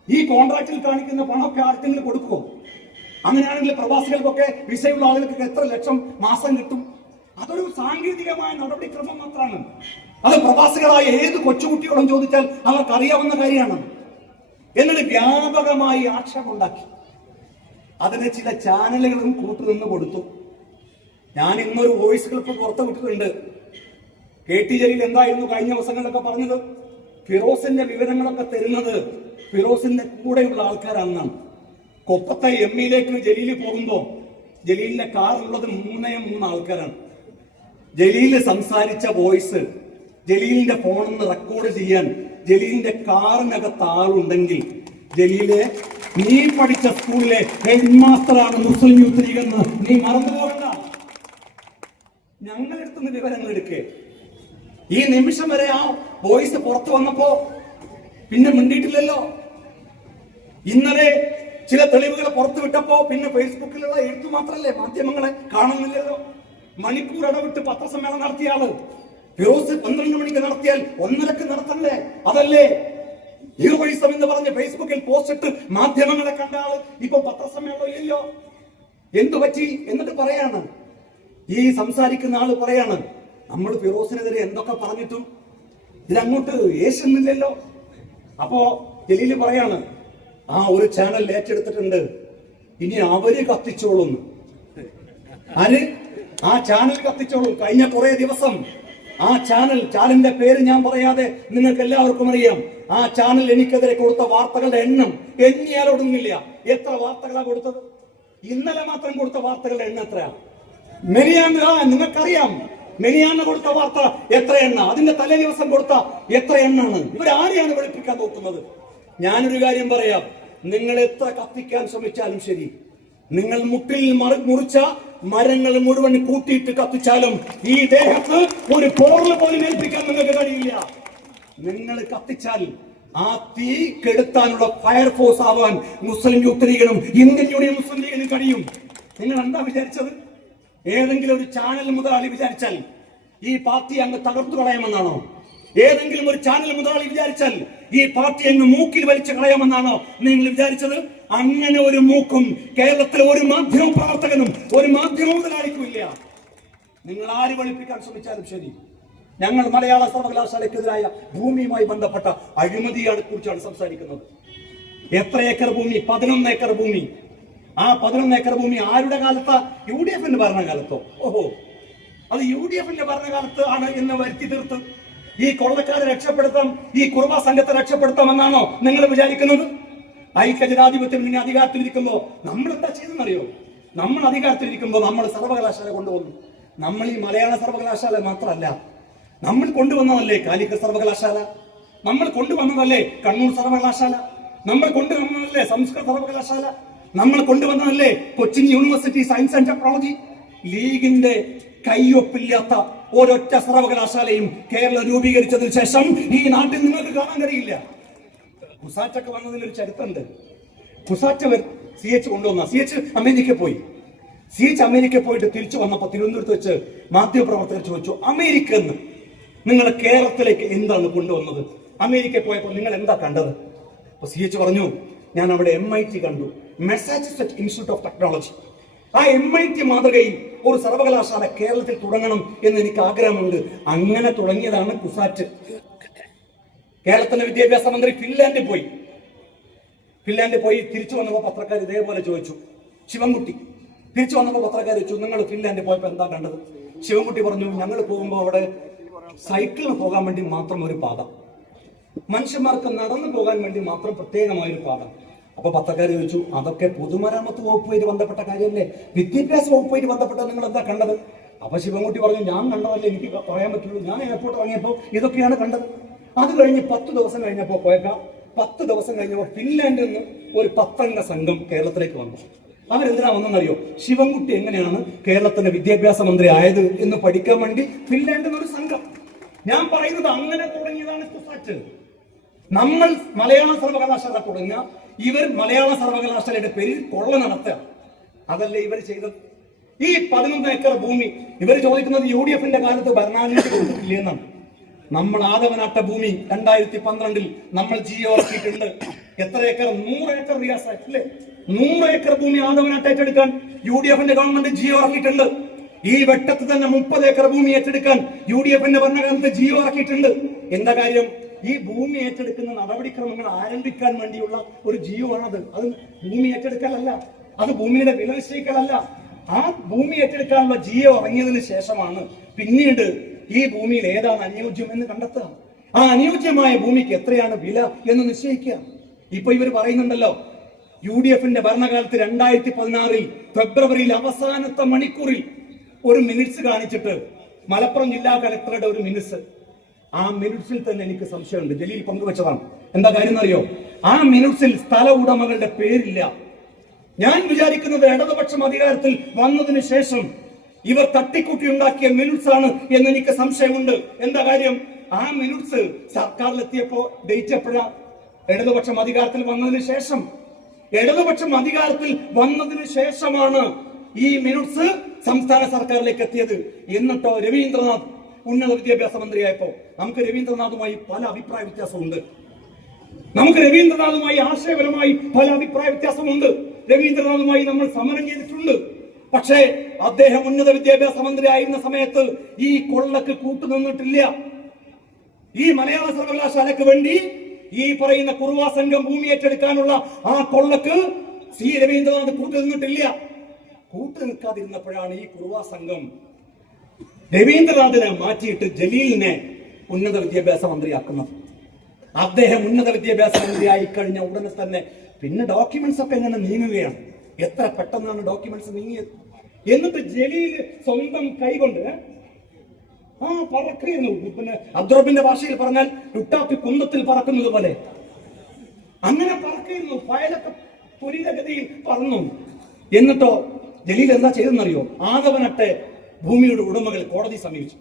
Speaker 2: ഈ കോൺട്രാക്റ്റിൽ കാണിക്കുന്ന പണമൊക്കെ ആർക്കെങ്കിലും കൊടുക്കുമോ അങ്ങനെയാണെങ്കിൽ പ്രവാസികൾക്കൊക്കെ വിസയുള്ള ആളുകൾക്ക് എത്ര ലക്ഷം മാസം കിട്ടും? അതൊരു സാങ്കേതികമായ നടപടിക്രമം മാത്രമാണ്. അത് പ്രവാസികളായ ഏത് കൊച്ചുകുട്ടിയോടും ചോദിച്ചാൽ അവർക്ക് അറിയാവുന്ന കാര്യമാണ്. എന്നിട്ട് വ്യാപകമായി ആക്ഷേപമുണ്ടാക്കി. അതിന് ചില ചാനലുകളും കൂട്ടുനിന്ന് കൊടുത്തു. ഞാൻ ഇന്നൊരു വോയിസ് ക്ലിപ്പ് പുറത്തു വിട്ടിട്ടുണ്ട്. കെ ടി ജലീൽ എന്തായിരുന്നു കഴിഞ്ഞ ദിവസങ്ങളിലൊക്കെ പറഞ്ഞത്? ഫിറോസിന്റെ വിവരങ്ങളൊക്കെ തരുന്നത് ഫിറോസിന്റെ കൂടെയുള്ള ആൾക്കാരാണെന്നാണ്. കൊപ്പത്തെ എം ഇയിലേക്ക് ജലീൽ പോകുമ്പോൾ ജലീലിന്റെ കാറുള്ളത് മൂന്നേ മൂന്ന് ആൾക്കാരാണ്. ജലീൽ സംസാരിച്ച വോയിസ് ജലീലിന്റെ ഫോണിൽ നിന്ന് റെക്കോർഡ് ചെയ്യാൻ ജലീലിന്റെ കാറിനകത്ത് ആളുണ്ടെങ്കിൽ ജലീലെ നീ പഠിച്ച സ്കൂളിലെ ഹെഡ് മാസ്റ്ററാണ് മുസ്ലിം യൂത്ത് ലീഗ് എന്ന് നീ മറന്നു പോകണ്ട. ഞങ്ങളെടുത്തുനിന്ന് വിവരങ്ങൾ എടുക്കേ. ഈ നിമിഷം വരെ ആ വോയിസ് പുറത്തു വന്നപ്പോ പിന്നെ മിണ്ടിയിട്ടില്ലല്ലോ. ഇന്നലെ ചില തെളിവുകൾ പുറത്തു വിട്ടപ്പോ പിന്നെ ഫേസ്ബുക്കിലുള്ള എഴുത്തു മാത്രല്ലേ മാധ്യമങ്ങളെ കാണുന്നില്ലല്ലോ? മണിക്കൂർ ഇടവിട്ട് പത്രസമ്മേളനം നടത്തിയ ആൾ ഫിറോസ് പന്ത്രണ്ട് മണിക്ക് നടത്തിയാൽ ഒന്നരക്ക് നടത്തണ്ടേ? അതല്ലേ? ഹീറോയിസം എന്ന് പറഞ്ഞ് ഫേസ്ബുക്കിൽ പോസ്റ്റ് ഇട്ട് മാധ്യമങ്ങളെ കണ്ട ആൾ ഇപ്പൊ പത്രസമ്മേളനം ഇല്ലല്ലോ? എന്തു പറ്റി? എന്നിട്ട് പറയാണ്. ഈ സംസാരിക്കുന്ന ആൾ പറയാണ് നമ്മൾ ഫിറോസിനെതിരെ എന്തൊക്കെ പറഞ്ഞിട്ടും ഇതിലങ്ങോട്ട് യേശുന്നില്ലല്ലോ അപ്പോ ജലീൽ പറയാണ് ആ ഒരു ചാനൽ ഏറ്റെടുത്തിട്ടുണ്ട്. ഇനി അവർ കത്തിച്ചോളുന്നു ആര്? ആ ചാനൽ കത്തിച്ചോളും. കഴിഞ്ഞ കുറെ ദിവസം ആ ചാനൽ ചാനലിന്റെ പേര് ഞാൻ പറയാതെ നിങ്ങൾക്ക് എല്ലാവർക്കും അറിയാം. ആ ചാനൽ എനിക്കെതിരെ കൊടുത്ത വാർത്തകളുടെ എണ്ണം എണ്ണിയാൽ ഒടുങ്ങില്ല. എത്ര വാർത്തകളാ കൊടുത്തത്? ഇന്നലെ മാത്രം കൊടുത്ത വാർത്തകളുടെ എണ്ണം എത്രയാ? മെനിയാന്ന് നിങ്ങൾക്കറിയാം. മെനിയാന്ന് കൊടുത്ത വാർത്ത എത്ര എണ്ണ? അതിന്റെ തലേ ദിവസം കൊടുത്ത എത്ര എണ്ണാണ്? ഇവരാരെയാണ് വെളുപ്പിക്കാൻ നോക്കുന്നത്? ഞാനൊരു കാര്യം പറയാം. നിങ്ങൾ എത്ര കത്തിക്കാൻ ശ്രമിച്ചാലും ശരി. നിങ്ങൾ മുട്ടിൽ മറി- മുറിച്ച മരങ്ങൾ മുഴുവൻ കൂട്ടിയിട്ട് കത്തിച്ചാലും ഈ ദേഹത്ത് ഒരു പോറൽ പോലും ഏൽപ്പിക്കാൻ നിങ്ങൾക്ക് കഴിയില്ല. നിങ്ങൾ കത്തിച്ചാൽ ആ തീ കെടുത്താനുള്ള ഫയർഫോഴ്സ് ആവാൻ മുസ്ലിം യൂത്ത് ലീഗിനും ഇന്ത്യൻ യൂണിയൻ മുസ്ലിം ലീഗിനും കഴിയും. നിങ്ങൾ എന്താ വിചാരിച്ചത്? ഏതെങ്കിലും ഒരു ചാനൽ മുതലാളി വിചാരിച്ചാൽ ഈ പാർട്ടി അങ്ങ് തകർത്തു കളയാമെന്നാണോ? ഏതെങ്കിലും ഒരു ചാനൽ മുതലാളി വിചാരിച്ചാൽ ഈ പാർട്ടി അങ്ങ് മൂക്കിൽ വലിച്ചു കളയാമെന്നാണോ നിങ്ങൾ വിചാരിച്ചത്? അങ്ങനെ ഒരു മൂക്കും കേരളത്തിലെ ഒരു മാധ്യമ പ്രവർത്തകനും ഒരു മാധ്യമ ഇല്ല നിങ്ങൾ ആര് വെളുപ്പിക്കാൻ ശ്രമിച്ചാലും ശരി. ഞങ്ങൾ മലയാള സർവകലാശാലയ്ക്കെതിരായ ഭൂമിയുമായി ബന്ധപ്പെട്ട അഴിമതിയാണ് കുറിച്ചാണ് സംസാരിക്കുന്നത്. എത്ര ഏക്കർ ഭൂമി? പതിനൊന്ന് ഏക്കർ ഭൂമി. ആ പതിനൊന്ന് ഏക്കർ ഭൂമി ആരുടെ കാലത്താ? യു ഡി എഫിന്റെ ഭരണകാലത്തോ. ഓഹോ. അത് യു ഡി എഫിന്റെ ഭരണകാലത്ത് ആണ് എന്ന് വരുത്തി തീർത്ത് ഈ കൊള്ളക്കാരെ രക്ഷപ്പെടുത്താം ഈ കുറവ സംഘത്തെ രക്ഷപ്പെടുത്താമെന്നാണോ നിങ്ങൾ വിചാരിക്കുന്നത്? ഐക്യ ജനാധിപത്യം ഇനി അധികാരത്തിലിരിക്കുമ്പോ നമ്മൾ എന്താ ചെയ്തെന്നറിയോ നമ്മൾ അധികാരത്തിലിരിക്കുമ്പോ നമ്മൾ സർവകലാശാല കൊണ്ടുവന്നു. നമ്മൾ ഈ മലയാള സർവകലാശാല മാത്രമല്ല നമ്മൾ കൊണ്ടുവന്നതല്ലേ കാലിക്കറ്റ് സർവകലാശാല? നമ്മൾ കൊണ്ടുവന്നതല്ലേ കണ്ണൂർ സർവകലാശാല? നമ്മൾ കൊണ്ടുവന്നതല്ലേ സംസ്കൃത സർവകലാശാല? നമ്മൾ കൊണ്ടുവന്നതല്ലേ Cochin university science and technology? ലീഗിന്റെ കയ്യൊപ്പില്ലാത്ത ഒരൊറ്റ സർവകലാശാലയും കേരളം രൂപീകരിച്ചതിന് ശേഷം ഈ നാട്ടിൽ നിങ്ങൾക്ക് കാണാൻ കഴിയില്ല. കുസാറ്റൊക്കെ വന്നതിൽ ഒരു ചരിത്രമുണ്ട് കുസാറ്റ സി എച്ച് കൊണ്ടുവന്ന. സി എച്ച് അമേരിക്ക പോയി. സി എച്ച് അമേരിക്ക പോയിട്ട് തിരിച്ചു വന്നപ്പോൾ തിരുവനന്തപുരത്ത് വെച്ച് മാധ്യമപ്രവർത്തകർ ചോദിച്ചു അമേരിക്ക എന്ന് നിങ്ങൾ കേരളത്തിലേക്ക് എന്താണ് കൊണ്ടുവന്നത്? അമേരിക്ക പോയപ്പോൾ നിങ്ങൾ എന്താ കണ്ടത്? അപ്പൊ സി എച്ച് പറഞ്ഞു ഞാൻ അവിടെ എം ഐ ടി കണ്ടു. മെസാച്ചുസെറ്റ് ഇൻസ്റ്റിറ്റ്യൂട്ട് ഓഫ് ടെക്നോളജി ആ എം ഐ ടി മാതൃകയിൽ ഒരു സർവകലാശാല കേരളത്തിൽ തുടങ്ങണം എന്ന് എനിക്ക് ആഗ്രഹമുണ്ട്. അങ്ങനെ തുടങ്ങിയതാണ് കുസാറ്റ്. കേരളത്തിന്റെ വിദ്യാഭ്യാസ മന്ത്രി ഫിൻലാൻഡിൽ പോയി. ഫിൻലാൻഡിൽ പോയി തിരിച്ചു വന്നപ്പോൾ പത്രക്കാർ ഇതേപോലെ ചോദിച്ചു ശിവൻകുട്ടി തിരിച്ചു വന്നപ്പോൾ പത്രക്കാർ ചോദിച്ചു നിങ്ങൾ ഫിൻലാൻഡിൽ പോയപ്പോൾ എന്താ കണ്ടത്? ശിവൻകുട്ടി പറഞ്ഞു ഞങ്ങൾ പോകുമ്പോൾ അവിടെ സൈക്കിളിന് പോകാൻ വേണ്ടി മാത്രം ഒരു പാത. മനുഷ്യന്മാർക്ക് നടന്നു പോകാൻ വേണ്ടി മാത്രം പ്രത്യേകമായൊരു പാത. അപ്പൊ പത്രക്കാർ ചോദിച്ചു അതൊക്കെ പൊതുമരാമത്ത് വകുപ്പുമായിട്ട് ബന്ധപ്പെട്ട കാര്യമല്ലേ? വിദ്യാഭ്യാസ വകുപ്പുമായിട്ട് ബന്ധപ്പെട്ട നിങ്ങൾ എന്താ കണ്ടത്? അപ്പൊ ശിവൻകുട്ടി പറഞ്ഞു ഞാൻ കണ്ടതല്ലേ എനിക്ക് പറയാൻ പറ്റുള്ളൂ. ഞാൻ എയർപോർട്ട് ഇറങ്ങിയപ്പോൾ ഇതൊക്കെയാണ് കണ്ടത്. അത് കഴിഞ്ഞ് പത്ത് ദിവസം കഴിഞ്ഞപ്പോൾ പോയേക്കാം പത്ത് ദിവസം കഴിഞ്ഞപ്പോൾ ഫിൻലാൻഡിൽ നിന്ന് ഒരു പത്തംഗ സംഘം കേരളത്തിലേക്ക് വന്നു. അവരെന്തിനാ വന്നെന്നറിയോ ശിവൻകുട്ടി എങ്ങനെയാണ് കേരളത്തിന്റെ വിദ്യാഭ്യാസ മന്ത്രി ആയത് എന്ന് പഠിക്കാൻ വേണ്ടി ഫിൻലാൻഡിൽ നിന്ന് ഒരു സംഘം. ഞാൻ പറയുന്നത് അങ്ങനെ തുടങ്ങിയതാണ് കുസാറ്റ് നമ്മൾ മലയാള സർവകലാശാല തുടങ്ങുക ഇവർ മലയാള സർവകലാശാലയുടെ പേരിൽ കൊള്ള നടത്തുക അതല്ലേ ഇവർ ചെയ്തത്? ഈ പതിനൊന്ന് ഏക്കർ ഭൂമി ഇവർ ചോദിക്കുന്നത് യു ഡി എഫിന്റെ കാലത്ത് ഭരണാധികാരി നമ്മൾ ആദവനാട്ട ഭൂമി രണ്ടായിരത്തി പന്ത്രണ്ടിൽ നമ്മൾ ജിയോ ഇറക്കിയിട്ടുണ്ട്. എത്ര ഏക്കർ? നൂറ് ഏക്കർ റിയാസ് അല്ലേ നൂറ് ഏക്കർ ഭൂമി ആദവനാട്ട ഏറ്റെടുക്കാൻ യു ഡി എഫിന്റെ ഗവൺമെന്റ് ജിയോ ഇറക്കിയിട്ടുണ്ട്. ഈ വെട്ടത്ത് തന്നെ മുപ്പത് ഏക്കർ ഭൂമി ഏറ്റെടുക്കാൻ യു ഡി എഫിന്റെ ഭരണകാലത്ത് ജിയോ ആക്കിയിട്ടുണ്ട് എന്താ കാര്യം? ഈ ഭൂമി ഏറ്റെടുക്കുന്ന നടപടിക്രമങ്ങൾ ആരംഭിക്കാൻ വേണ്ടിയുള്ള ഒരു ജീവമാണത്. അത് ഭൂമി ഏറ്റെടുക്കലല്ല അത് ഭൂമിയുടെ വില നിശ്ചയിക്കലല്ല ആ ഭൂമി ഏറ്റെടുക്കാനുള്ള ജിയോ ഇറങ്ങിയതിന് ശേഷമാണ് പിന്നീട് ഈ ഭൂമിയിൽ ഏതാണ് അനുയോജ്യം എന്ന് കണ്ടെത്തുക. ആ അനുയോജ്യമായ ഭൂമിക്ക് എത്രയാണ് വില എന്ന് നിശ്ചയിക്കുക. ഇപ്പൊ ഇവർ പറയുന്നുണ്ടല്ലോ യു ഡി എഫിന്റെ ഭരണകാലത്ത് രണ്ടായിരത്തി പതിനാറിൽ ഫെബ്രുവരിയിൽ അവസാനത്തെ മണിക്കൂറിൽ ഒരു മിനിറ്റ്സ് കാണിച്ചിട്ട് മലപ്പുറം ജില്ലാ കലക്ടറുടെ ഒരു മിനിറ്റ്സ് ആ മിനിറ്റ്സിൽ തന്നെ എനിക്ക് സംശയമുണ്ട്. ജലീൽ പങ്കുവച്ചതാണ്. എന്താ കാര്യം എന്നറിയോ? ആ മിനിറ്റ്സിൽ സ്ഥല ഉടമകളുടെ പേരില്ല. ഞാൻ വിചാരിക്കുന്നത് ഇടതുപക്ഷം അധികാരത്തിൽ വന്നതിന് ശേഷം ഇവർ തട്ടിക്കൂട്ടി ഉണ്ടാക്കിയ മിനിറ്റ്സ് ആണ് എന്ന് എനിക്ക് സംശയമുണ്ട്. എന്താ കാര്യം? ആ മിനിറ്റ്സ് സർക്കാരിലെത്തിയപ്പോ ഡേറ്റ് എപ്പോഴാ? ഇടതുപക്ഷം അധികാരത്തിൽ വന്നതിന് ശേഷം. ഇടതുപക്ഷം അധികാരത്തിൽ വന്നതിന് ശേഷമാണ് ഈ മിനിറ്റ്സ് സംസ്ഥാന സർക്കാരിലേക്ക് എത്തിയത്. എന്നിട്ടോ രവീന്ദ്രനാഥ് ഉന്നത വിദ്യാഭ്യാസ മന്ത്രിയായപ്പോ നമുക്ക് രവീന്ദ്രനാഥുമായി പല അഭിപ്രായ വ്യത്യാസമുണ്ട്. നമുക്ക് രവീന്ദ്രനാഥുമായി ആശയപരമായി പല അഭിപ്രായ വ്യത്യാസമുണ്ട്. രവീന്ദ്രനാഥുമായി നമ്മൾ സമരം ചെയ്തിട്ടുണ്ട്. പക്ഷേ അദ്ദേഹം ഉന്നത വിദ്യാഭ്യാസ മന്ത്രി ആയിരുന്ന സമയത്ത് ഈ കൊള്ളക്ക് കൂട്ടുനിന്നിട്ടില്ല. ഈ മലയാള സർവകലാശാലയ്ക്ക് വേണ്ടി ഈ പറയുന്ന കുറുവാ സംഘം ഭൂമി ഏറ്റെടുക്കാനുള്ള ആ കൊള്ളക്ക് സി രവീന്ദ്രനാഥ് കൂട്ടുനിന്നിട്ടില്ല. കൂട്ടു നിൽക്കാതിരുന്നപ്പോഴാണ് ഈ കുറുവാ സംഘം രവീന്ദ്രനാഥിനെ മാറ്റിയിട്ട് ജലീലിനെ ഉന്നത വിദ്യാഭ്യാസ മന്ത്രിയാക്കുന്നത് അദ്ദേഹം ഉന്നത വിദ്യാഭ്യാസ മന്ത്രിയായി കഴിഞ്ഞ ഉടനെ തന്നെ പിന്നെ ഡോക്യുമെന്റ്സ് ഒക്കെ എങ്ങനെ നീങ്ങുകയാണ്? എത്ര പെട്ടെന്നാണ് ഡോക്യുമെന്റ്സ് നീങ്ങിയത്? എന്നിട്ട് ജലീൽ സ്വന്തം കൈകൊണ്ട് ആ പറക്കുന്നു പിന്നെ അബ്ദുറബിന്റെ ഭാഷയിൽ പറഞ്ഞാൽ ലുട്ടാപ്പി കുന്തത്തിൽ പറക്കുന്നത് പോലെ. അങ്ങനെ പറക്കുന്നു ഫയലൊക്കെ ത്വരിതഗതിയിൽ പറന്നു. എന്നിട്ടോ ജലീൽ എന്താ ചെയ്തെന്നറിയോ ആദവനട്ടെ ഭൂമിയുടെ ഉടമകൾ കോടതി സമീപിച്ചു.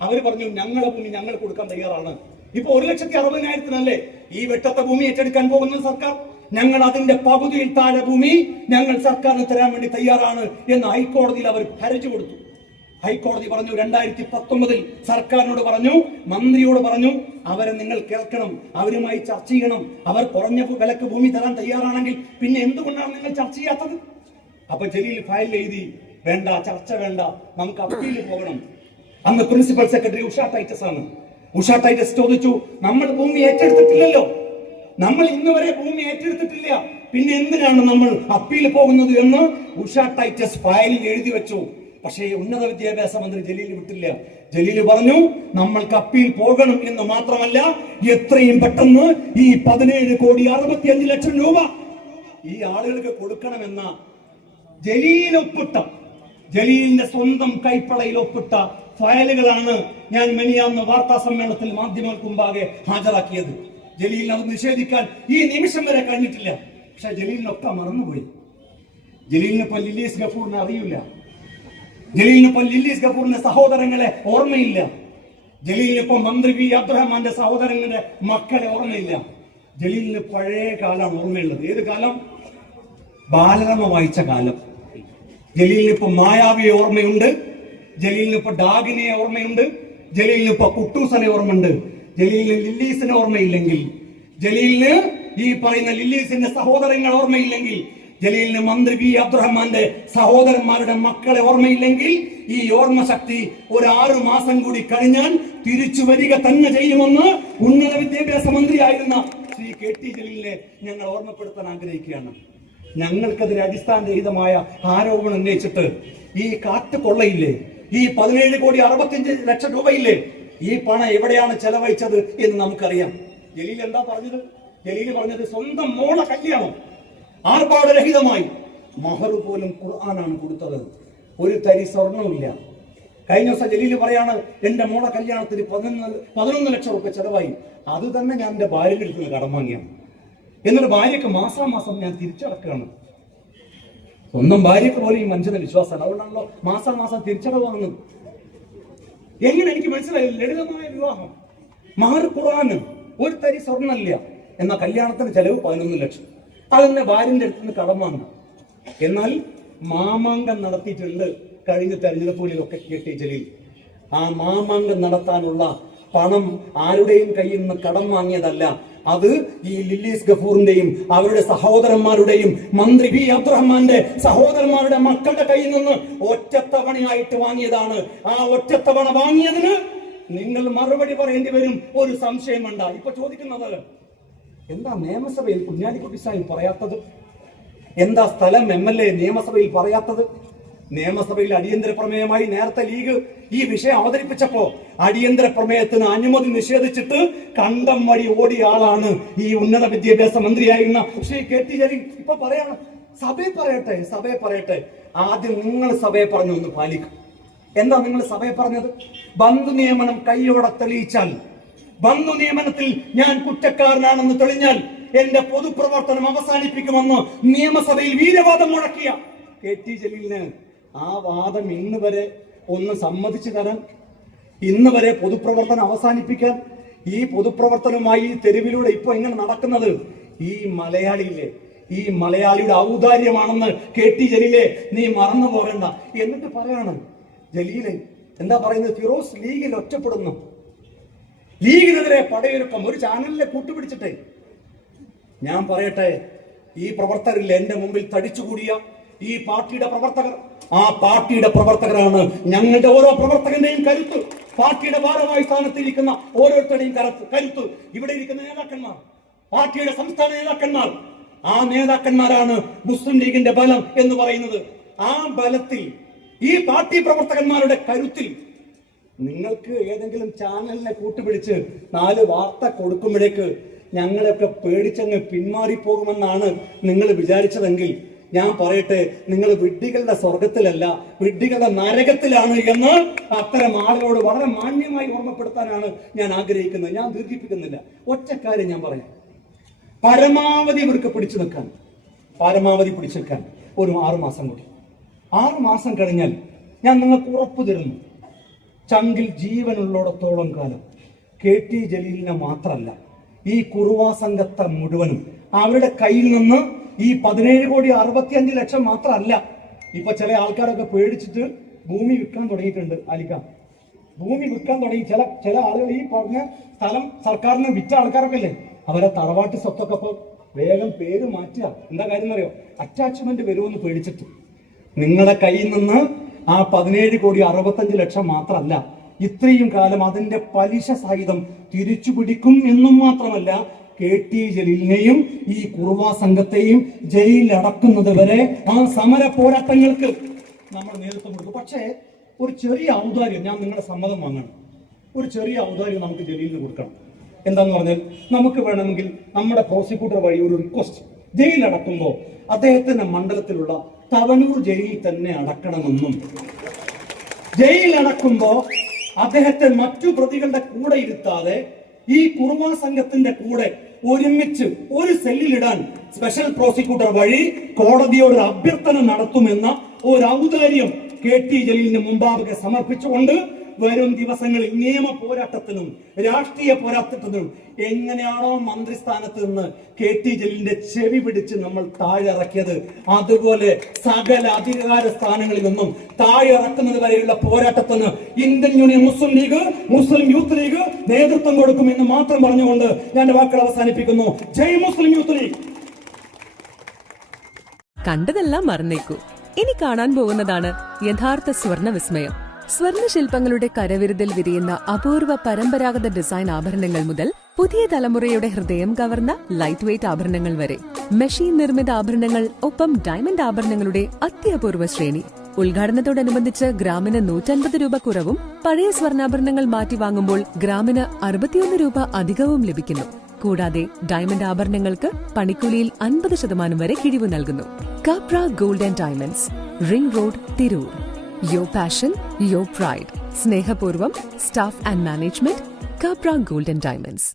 Speaker 2: അവർ പറഞ്ഞു ഞങ്ങളെ ഭൂമി ഞങ്ങൾ കൊടുക്കാൻ തയ്യാറാണ്. ഇപ്പൊ ഒരു ലക്ഷത്തി അറുപതിനായിരത്തിനല്ലേ ഈ വെട്ടത്തെ ഭൂമി ഏറ്റെടുക്കാൻ പോകുന്ന സർക്കാർ? ഞങ്ങൾ അതിന്റെ പകുതിയിൽ താഴെ ഭൂമി ഞങ്ങൾ സർക്കാരിന് തരാൻ വേണ്ടി തയ്യാറാണ് എന്ന് ഹൈക്കോടതിയിൽ അവർ ഹരജു കൊടുത്തു. ഹൈക്കോടതി പറഞ്ഞു രണ്ടായിരത്തി പത്തൊമ്പതിൽ സർക്കാരിനോട് പറഞ്ഞു മന്ത്രിയോട് പറഞ്ഞു അവരെ നിങ്ങൾ കേൾക്കണം അവരുമായി ചർച്ച ചെയ്യണം. അവർ കുറഞ്ഞ വിലക്ക് ഭൂമി തരാൻ തയ്യാറാണെങ്കിൽ പിന്നെ എന്തുകൊണ്ടാണ് നിങ്ങൾ ചർച്ച ചെയ്യാത്തത്? അപ്പൊ ജലീൽ ഫയൽ എഴുതി വേണ്ട ചർച്ച വേണ്ട. നമുക്ക് അപ്പീൽ പോകണം. അന്ന് പ്രിൻസിപ്പൽ സെക്രട്ടറി ഉഷ ടൈറ്റസ് ആണ്. ഉഷ ടൈറ്റസ് ചോദിച്ചു നമ്മൾ ഭൂമി ഏറ്റെടുത്തിട്ടില്ലല്ലോ. നമ്മൾ ഇന്ന് വരെ ഭൂമി ഏറ്റെടുത്തിട്ടില്ല. പിന്നെ എന്തിനാണ് നമ്മൾ അപ്പീൽ പോകുന്നത് എന്ന് ഉഷ ടൈറ്റസ് ഫയലിൽ എഴുതി വെച്ചു. പക്ഷേ ഉന്നത വിദ്യാഭ്യാസ മന്ത്രി ജലീൽ വിട്ടില്ല. ജലീൽ പറഞ്ഞു നമ്മൾക്ക് അപ്പീൽ പോകണം എന്ന് മാത്രമല്ല എത്രയും പെട്ടെന്ന് ഈ പതിനേഴ് കോടി അറുപത്തി അഞ്ച് ലക്ഷം രൂപ ഈ ആളുകൾക്ക് കൊടുക്കണമെന്ന ജലീൽ ഒപ്പിട്ട ജലീലിന്റെ സ്വന്തം കൈപ്പളയിൽ ഒപ്പിട്ട ഫയലുകളാണ് ഞാൻ മെനിയാന്ന് വാർത്താ സമ്മേളനത്തിൽ മാധ്യമങ്ങൾക്ക് മുമ്പാകെ ഹാജരാക്കിയത്. ജലീലിന് അത് നിഷേധിക്കാൻ ഈ നിമിഷം വരെ കഴിഞ്ഞിട്ടില്ല. പക്ഷെ ജലീലിനൊക്കെ മറന്നുപോയി. ജലീലിനിപ്പോ ലില്ലീസ് ഗഫൂറിനെ അറിയില്ല. ജലീലിനിപ്പോ ലില്ലീസ് ഗഫൂറിന്റെ സഹോദരങ്ങളെ ഓർമ്മയില്ല. ജലീലിനിപ്പോ മന്ത്രി വി അബ്ദുറഹ്മാന്റെ സഹോദരങ്ങളുടെ മക്കളെ ഓർമ്മയില്ല. ജലീലിന് പഴയ കാലമാണ് ഓർമ്മയുള്ളത്. ഏത് കാലം? ബാലരമ വായിച്ച കാലം. ജലീലിന് ഇപ്പൊ മായാവിയെ ഓർമ്മയുണ്ട്. ജലീലിന് ഇപ്പൊ ഡാഗിനെ ഓർമ്മയുണ്ട്. ജലീലിന് ഇപ്പൊ കുട്ടൂസനെ ഓർമ്മയുണ്ട്. ജലീലിന് ലില്ലീസിനെ ഓർമ്മയില്ലെങ്കിൽ ജലീലിന് ഈ പറയുന്ന ലില്ലീസിന്റെ സഹോദരങ്ങൾ ഓർമ്മയില്ലെങ്കിൽ ജലീലിന് മന്ത്രി വി അബ്ദുറഹ്മാന്റെ സഹോദരന്മാരുടെ മക്കളെ ഓർമ്മയില്ലെങ്കിൽ ഈ ഓർമ്മ ശക്തി ഒരു ആറു മാസം കൂടി കഴിഞ്ഞാൽ തിരിച്ചു വരിക തന്നെ ചെയ്യുമെന്ന് ഉന്നത വിദ്യാഭ്യാസ മന്ത്രിയായിരുന്ന ശ്രീ കെ ടി ജലീലിനെ ഞങ്ങൾ ഓർമ്മപ്പെടുത്താൻ ആഗ്രഹിക്കുകയാണ്. ഞങ്ങൾക്കെതിരെ അടിസ്ഥാനരഹിതമായ ആരോപണം ഉന്നയിച്ചിട്ട് ഈ കാറ്റ് കൊള്ളയില്ലേ? ഈ പതിനേഴ് കോടി അറുപത്തിയഞ്ച് ലക്ഷം രൂപയില്ലേ? ഈ പണം എവിടെയാണ് ചെലവഴിച്ചത് എന്ന് നമുക്കറിയാം. ജലീൽ എന്താ പറഞ്ഞത്? ജലീൽ പറഞ്ഞത് സ്വന്തം മോളെ കല്യാണം. ആർഭാടരഹിതമായി. മഹർ പോലും ഖുർആനാണ് കൊടുത്തത്. ഒരു തരി സ്വർണവുമില്ല. കഴിഞ്ഞ ദിവസം ജലീൽ പറയാണ് എന്റെ മോളെ കല്യാണത്തിന് പതിനൊന്ന് പതിനൊന്ന് ലക്ഷം രൂപ ചെലവായി. അത് തന്നെ ഞാൻ എന്റെ ഭാര്യയുടെ അടുത്ത് കടം വാങ്ങിയാണ്. എന്നിട്ട് ഭാര്യക്ക് മാസാമാസം ഞാൻ തിരിച്ചടക്കുകയാണ്. സ്വന്തം ഭാര്യക്ക് പോലും ഈ മനുഷ്യന്റെ വിശ്വാസമാണ് അതുകൊണ്ടാണല്ലോ മാസാമാസം മാസം തിരിച്ചടവാങ്ങുന്നത് എങ്ങനെ എനിക്ക് മനസ്സിലായി? ലളിതമായ വിവാഹം. മാറി ഖുറാന് ഒരു തരി സ്വർണമില്ല എന്ന കല്യാണത്തിന് ചെലവ് പതിനൊന്ന് ലക്ഷം. അതെന്നെ ഭാര്യന്റെ അടുത്ത് നിന്ന് കടം വാങ്ങണം. എന്നാൽ മാമാങ്കം നടത്തിയിട്ടുണ്ട് കഴിഞ്ഞ തെരഞ്ഞെടുപ്പുകളിലൊക്കെ കെട്ടി ജലീൽ ആ മാമാങ്കം നടത്താനുള്ള പണം ആരുടെയും കയ്യിൽ നിന്ന് കടം വാങ്ങിയതല്ല. അത് ഈ ലില്ലീസ് ഗഫൂറിന്റെയും അവരുടെ സഹോദരന്മാരുടെയും മന്ത്രി വി അബ്ദുറഹ്മാന്റെ സഹോദരന്മാരുടെ മക്കളുടെ കയ്യിൽ നിന്ന് ഒറ്റത്തവണയായിട്ട് വാങ്ങിയതാണ്. ആ ഒറ്റത്തവണ വാങ്ങിയതിന് നിങ്ങൾ മറുപടി പറയേണ്ടി വരും. ഒരു സംശയം വേണ്ട. ഇപ്പൊ ചോദിക്കുന്നത് എന്താ നിയമസഭയിൽ കുഞ്ഞാലിക്കുട്ടി സാഹിബ് പറയാത്തത്? എന്താ സ്ഥലം എം എൽ എ നിയമസഭയിൽ പറയാത്തത്? നിയമസഭയിൽ അടിയന്തര പ്രമേയമായി നേരത്തെ ലീഗ് ഈ വിഷയം അവതരിപ്പിച്ചപ്പോ അടിയന്തര പ്രമേയത്തിന് അനുമതി നിഷേധിച്ചിട്ട് കണ്ടം വഴി ഓടിയ ആളാണ് ഈ ഉന്നത വിദ്യാഭ്യാസ മന്ത്രിയായിരുന്ന ശ്രീ കെ ടി ജലീൽ. ഇപ്പൊ പറയാണ് സഭയെ പറയട്ടെ സഭയെ പറയട്ടെ. ആദ്യം നിങ്ങൾ സഭയെ പറഞ്ഞു ഒന്ന് പാലിക്കും. എന്താ നിങ്ങൾ സഭയെ പറഞ്ഞത്? ബന്ധു നിയമനം കൈയോടെ തെളിയിച്ചാൽ. ബന്ധു നിയമനത്തിൽ ഞാൻ കുറ്റക്കാരനാണെന്ന് തെളിഞ്ഞാൽ എന്റെ പൊതുപ്രവർത്തനം അവസാനിപ്പിക്കുമെന്ന് നിയമസഭയിൽ വീരവാദം മുഴക്കിയ കെ ടി ജലീലിന് ആ വാദം ഇന്ന് വരെ ഒന്ന് സമ്മതിച്ചു തരാൻ ഇന്ന് വരെ പൊതുപ്രവർത്തനം അവസാനിപ്പിക്കാൻ ഈ പൊതുപ്രവർത്തനവുമായി തെരുവിലൂടെ ഇപ്പൊ എങ്ങനെ നടക്കുന്നത്? ഈ മലയാളിയിലെ ഈ മലയാളിയുടെ ഔദാര്യമാണെന്ന് കെ ടി ജലീലെ നീ മറന്നു പോകണ്ട. എന്നിട്ട് പറയാണ് ജലീലെ എന്താ പറയുന്നത്? ഫിറോസ് ലീഗിൽ ഒറ്റപ്പെടുന്നു. ലീഗിനെതിരെ പടയൊരുക്കം ഒരു ചാനലിലെ കൂട്ടുപിടിച്ചിട്ടേ. ഞാൻ പറയട്ടെ ഈ പ്രവർത്തകരിൽ എന്റെ മുമ്പിൽ തടിച്ചുകൂടിയ ഈ പാർട്ടിയുടെ പ്രവർത്തകർ. ആ പാർട്ടിയുടെ പ്രവർത്തകരാണ് ഞങ്ങളുടെ ഓരോ പ്രവർത്തകന്റെയും കരുത്ത്. പാർട്ടിയുടെ ഭാരവാഹി സ്ഥാനത്തിരിക്കുന്ന ഓരോരുത്തരുടെയും കരുത്ത് ഇവിടെ ഇരിക്കുന്ന നേതാക്കന്മാർ പാർട്ടിയുടെ സംസ്ഥാന നേതാക്കന്മാർ. ആ നേതാക്കന്മാരാണ് മുസ്ലിം ലീഗിന്റെ ബലം എന്ന് പറയുന്നത്. ആ ബലത്തിൽ ഈ പാർട്ടി പ്രവർത്തകന്മാരുടെ കരുത്തിൽ നിങ്ങൾക്ക് ഏതെങ്കിലും ചാനലിനെ കൂട്ടുപിടിച്ച് നാല് വാർത്ത കൊടുക്കുമ്പോഴേക്ക് ഞങ്ങളൊക്കെ പേടിച്ചങ്ങ് പിന്മാറിപ്പോകുമെന്നാണ് നിങ്ങൾ വിചാരിച്ചതെങ്കിൽ ഞാൻ പറയട്ടെ നിങ്ങൾ വിഡ്ഢികളുടെ സ്വർഗത്തിലല്ല വിഡ്ഢികളുടെ നരകത്തിലാണ് എന്ന് അത്തരം ആളുകളോട് വളരെ മാന്യമായി ഓർമ്മപ്പെടുത്താനാണ് ഞാൻ ആഗ്രഹിക്കുന്നത്. ഞാൻ ദീർഘിപ്പിക്കുന്നില്ല. ഒറ്റ കാര്യം ഞാൻ പറയാം. പരമാവധി ഇവർക്ക് പിടിച്ചു നിൽക്കാൻ പരമാവധി പിടിച്ചു നിൽക്കാൻ ഒരു ആറുമാസം കൂടി. ആറുമാസം കഴിഞ്ഞാൽ ഞാൻ നിങ്ങൾക്ക് ഉറപ്പു തരുന്നു. ചങ്കിൽ ജീവനുള്ളിടത്തോളം കാലം കെ ടി ജലീലിനെ മാത്രമല്ല ഈ കുറുവാ സംഘത്തെ മുഴുവനും അവരുടെ കയ്യിൽ നിന്ന് ഈ പതിനേഴ് കോടി അറുപത്തിയഞ്ച് ലക്ഷം മാത്രമല്ല ഇപ്പൊ ചില ആൾക്കാരൊക്കെ പേടിച്ചിട്ട് ഭൂമി വിൽക്കാൻ തുടങ്ങിയിട്ടുണ്ട് അലിക്ക. ഭൂമി വിൽക്കാൻ തുടങ്ങി. ചില ചില ആളുകൾ ഈ പറഞ്ഞ സ്ഥലം സർക്കാരിന് വിറ്റ ആൾക്കാരൊക്കെ അല്ലേ? അവരെ തറവാട്ട് സ്വത്തൊക്കെ ഇപ്പൊ വേഗം പേര് മാറ്റുക. എന്താ കാര്യം എന്നറിയോ? അറ്റാച്ച്മെന്റ് വരുമെന്ന് പേടിച്ചിട്ട്. നിങ്ങളുടെ കയ്യിൽ നിന്ന് ആ പതിനേഴ് കോടി അറുപത്തഞ്ച് ലക്ഷം മാത്രമല്ല ഇത്രയും കാലം അതിന്റെ പലിശ സഹിതം തിരിച്ചു പിടിക്കും എന്നും മാത്രമല്ല കെ ടി ജലീലിനെയും ഈ കുറുവ സംഘത്തെയും ജയിലിൽ അടക്കുന്നത് വരെ ആ സമര പോരാട്ടങ്ങൾക്ക് നമ്മൾ നേതൃത്വം കൊടുക്കും പക്ഷേ ഒരു ചെറിയ ഔദാര്യം ഞാൻ നിങ്ങളുടെ സമ്മതം വാങ്ങണം. ഒരു ചെറിയ ഔദാര്യം നമുക്ക് ജലീലിന് കൊടുക്കണം. എന്താന്ന് പറഞ്ഞാൽ നമുക്ക് വേണമെങ്കിൽ നമ്മുടെ പ്രോസിക്യൂട്ടർ വഴി ഒരു റിക്വസ്റ്റ് ജയിലിൽ അടക്കുമ്പോൾ അദ്ദേഹത്തിന്റെ മണ്ഡലത്തിലുള്ള തവനൂർ ജയിലിൽ തന്നെ അടക്കണമെന്നും. ജയിലിൽ അടക്കുമ്പോ അദ്ദേഹത്തെ മറ്റു പ്രതികളുടെ കൂടെ ഇരുത്താതെ ഈ കുറുവാ സംഘത്തിന്റെ കൂടെ ഒരുമിച്ച് ഒരു സെല്ലിലിടാൻ സ്പെഷ്യൽ പ്രോസിക്യൂട്ടർ വഴി കോടതിയോട് അഭ്യർത്ഥന നടത്തുമെന്ന ഒരു ഔദാര്യം കെ ടി ജലീലിന് മുമ്പാകെ സമർപ്പിച്ചുകൊണ്ട് വരും ദിവസങ്ങളിൽ നിയമ പോരാട്ടത്തിനും രാഷ്ട്രീയ പോരാട്ടത്തിനും എങ്ങനെയാണോ മന്ത്രിസ്ഥാനത്ത് നിന്ന് കെ ടി ജലീലിന്റെ ചെവി പിടിച്ച് നമ്മൾ താഴെറക്കിയത് അതുപോലെ സകല അധികാര സ്ഥാനങ്ങളിൽ നിന്നും താഴെറക്കുന്നത് വരെയുള്ള പോരാട്ടത്തിന് Indian union Muslim league Muslim youth league നേതൃത്വം കൊടുക്കും എന്ന് മാത്രം പറഞ്ഞുകൊണ്ട് ഞാൻ വാക്കുകൾ അവസാനിപ്പിക്കുന്നു. Jai Muslim youth league!
Speaker 3: കണ്ടതെല്ലാം മറന്നേക്കൂ. ഇനി കാണാൻ പോകുന്നതാണ് യഥാർത്ഥ സ്വർണ വിസ്മയം സ്വർണ ശില്പങ്ങളുടെ കരവിരുതിൽ വിരിയുന്ന അപൂർവ പരമ്പരാഗത ഡിസൈൻ ആഭരണങ്ങൾ മുതൽ പുതിയ തലമുറയുടെ ഹൃദയം കവർന്ന ലൈറ്റ് വെയ്റ്റ് ആഭരണങ്ങൾ വരെ. മെഷീൻ നിർമ്മിത ആഭരണങ്ങൾ ഒപ്പം ഡയമണ്ട് ആഭരണങ്ങളുടെ അത്യപൂർവ ശ്രേണി. ഉദ്ഘാടനത്തോടനുബന്ധിച്ച് ഗ്രാമിന് നൂറ്റൻപത് രൂപ കുറവും പഴയ സ്വർണാഭരണങ്ങൾ മാറ്റി വാങ്ങുമ്പോൾ ഗ്രാമിന് അറുപത്തിയൊന്ന് രൂപ അധികവും ലഭിക്കുന്നു. കൂടാതെ ഡയമണ്ട് ആഭരണങ്ങൾക്ക് പണിക്കൂലിയിൽ അൻപത് ശതമാനം വരെ കിഴിവ് നൽകുന്നു. Kapra gold and diamonds ring road Tirur. Your passion, your pride. Sneha Purvam, Staff and Management, Capra Gold and Diamonds.